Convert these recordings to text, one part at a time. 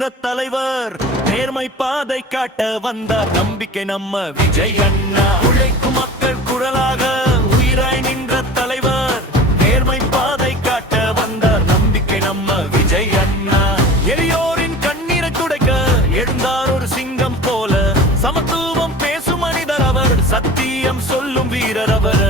நின்ற தலைவர், நேர்மை பாதை காட்ட வந்தார் நம்பிக்கை நம்ம விஜய் அண்ணா. உழைக்கும் மக்கள் குரலாக உயிராய் நின்ற தலைவர், நேர்மை பாதை காட்ட வந்தார் நம்பிக்கை நம்ம விஜய் அண்ணா. எளியோரின் கண்ணீரை துடைக்க எழுந்தார் ஒரு சிங்கம் போல, சமத்துவம் பேசும் மனிதர் அவர், சத்தியம் சொல்லும் வீரர் அவர்.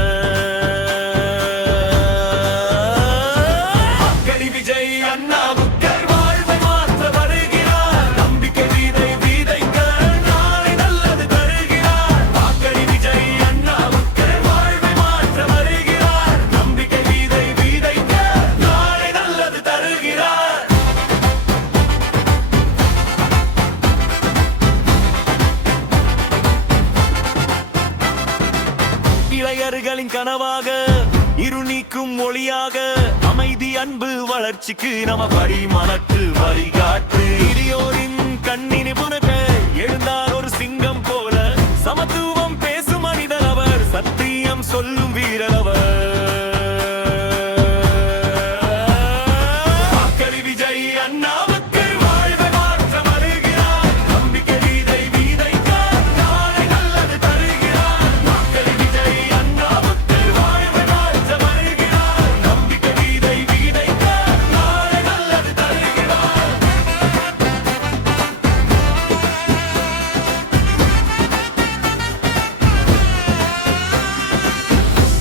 இளைஞர்களின் கனவாக, இருள் நீக்கும் ஒளியாக, அமைதி அன்பு வளர்ச்சிக்கு நம வழி மனக்கு வழிகாட்டு. இடியோரின் கண்ணினி புனக எழுந்தார் ஒரு சிங்கம் போல, சமத்துவம் பேசும் மனிதர் அவர், சத்தியம் சொல்லும் வீரர் அவர். விஜய் அண்ணாவுக்கு வாழ்வை மாற்ற வருகிறார், நம்பிக்கை விதை விதைக்க நாளை நல்லது தருகிறார். விஜய் அண்ணாவுக்கு வாழ்வை மாற்ற வருகிறார், நம்பிக்கை விதை விதைக்க நாளை நல்லது தருகிறார்.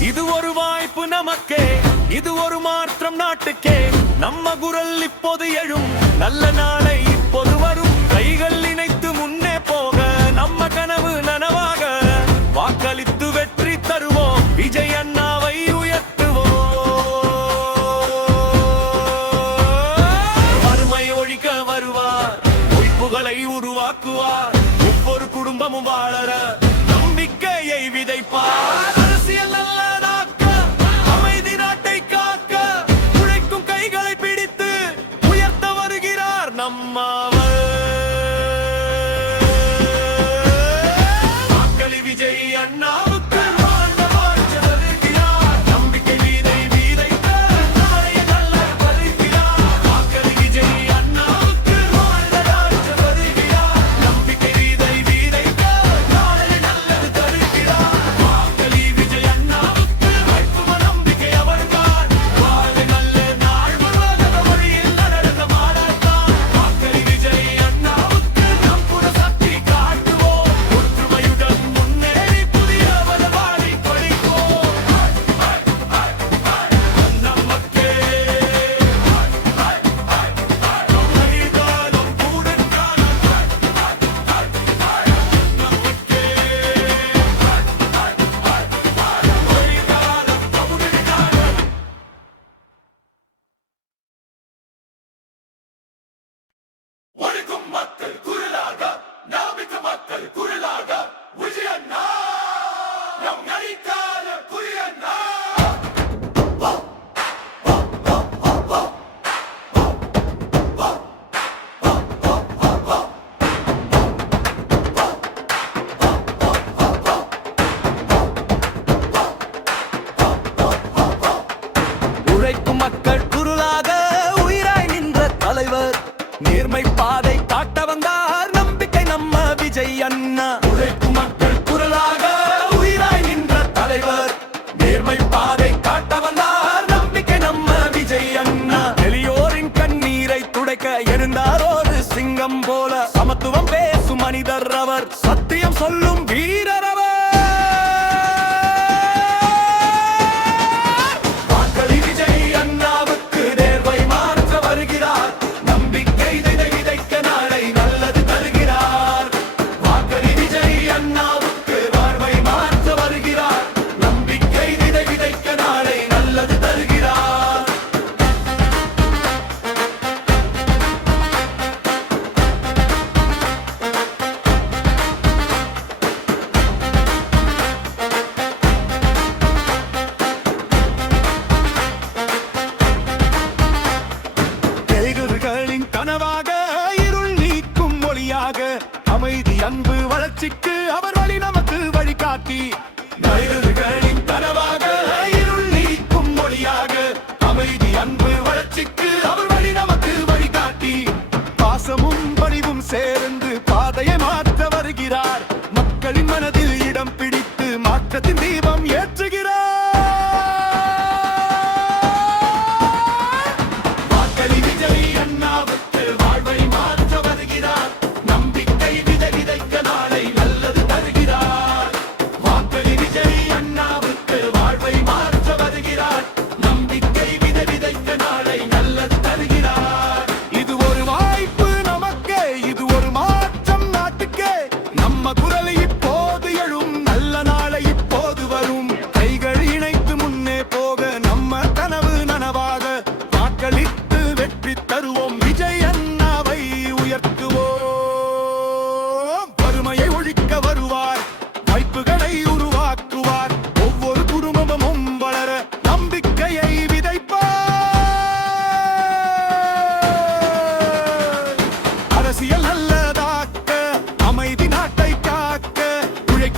இது ஒரு வாய்ப்பு நமக்கே, இது ஒரு மாற்றம் நாட்டுக்கே. நம்ம குரல் இப்போது எழும், நல்ல நாளை இப்போது வரும். கைகள் இணைத்து முன்னே போக நம்ம கனவு நனவாக, வாக்களித்து வெற்றி தருவோம், விஜய் அண்ணாவை உயர்த்துவோம். வறுமை ஒழிக்க வருவார், பொய்ப்புகளை உருவாக்குவார், ஒவ்வொரு குடும்பமும் வாழற நம்பிக்கையை விதைப்பார். அரசியல் நல்லதாக்க, அமைதி நாட்டை காக்க, உழைக்கும் கைகளை பிடித்து உயர்த்த வருகிறார் நம்மவர். விஜய் அண்ணாவுக்கு வாழ்ந்த மாற்ற வருகிறார், நம்பிக்கை விதை விதைக்க நாளை நல்லது தருகிறார். விஜய் அண்ணாவுக்கு வாழ்ந்த மாற்ற வருகிறார், நம்பிக்கை விதை விதைக்க நாளை நல்லது தருகிறார். விஜய் அண்ணாவுக்கு வைக்கும் நம்பிக்கை அவர்தான், வாழ்வை நல்ல நாள் முழுவதும் வழியில் நடந்த மாறத்தான். விஜய் அண்ணாவுக்கு நம் புற சக்தி காட்டுவோம், ஒற்றுமையுடன் முன்னேறி புதிய வளவாடி கொடிப்போம். நமக்கே மனிதாலும் கூடன்கான நமக்கே மொழிகாலம் தமிழுக்கான. ஒழுக்கும் மக்கள் குரலாக, நம்பிக்கை மக்கள் குரலாக, விஜய் அண்ணா நம் நடிக்காத புரியண்ணா. உழைக்கும் மக்கள் குரலாக உயிராய் நின்ற தலைவர், நேர்மை பாதை காட்ட வந்தார் நம்பிக்கை நம்ம விஜய் அண்ணா. உழைக்கும் மக்கள் குரலாக உயிராய் நின்ற தலைவர், நேர்மை பாதை காட்ட வந்தார் நம்பிக்கை நம்ம விஜய் அண்ணா. எளியோரின் கண்ணீரை துடைக்க எழுந்தார் ஒரு சிங்கம் போல, சமத்துவம் பேசும் மனிதர் அவர், சத்தியம் சொல்லும் வீரர் அவர். விஜய் அண்ணாவுக்கு நேர்மை மாற்ற வருகிறார், நம்பிக்கை விதை விதைக்க நாளை நல்லது தருகிறார். விஜய் அண்ணாவுக்கு வாழ்வை மாற்ற வருகிறார், நம்பிக்கை விதை விதைக்க நாளை நல்லது தருகிறார். இளைஞர்களின் கனவாக, இருள் நீக்கும் ஒளியாக, அமைதி அன்பு வளர்ச்சிக்கு அவர் வழி நமக்கு வழிகாட்டி. இளைஞர்களின் கனவாக, இருள் நீக்கும் ஒளியாக, அமைதி அன்பு வளர்ச்சிக்கு அவர் வழி நமக்கு வழிகாட்டி. பாசமும்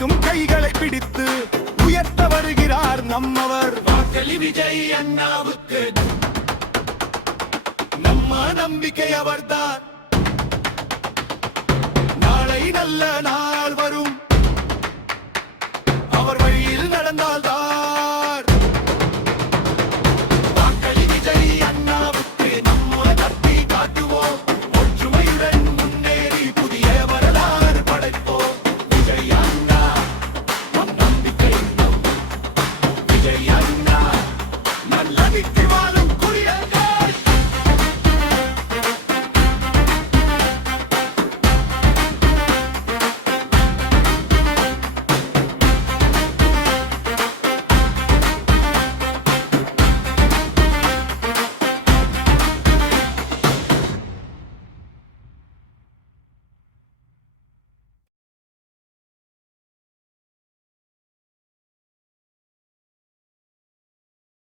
உழைக்கும் கைகளை பிடித்து உயர்த்த வருகிறார் நம்மவர். வாக்களி விஜய் அண்ணாவுக்கு, நம்ம நம்பிக்கை அவர்தான். நாளை நல்ல நாள் வரும், அவர் வழியில் நடந்தால்தான்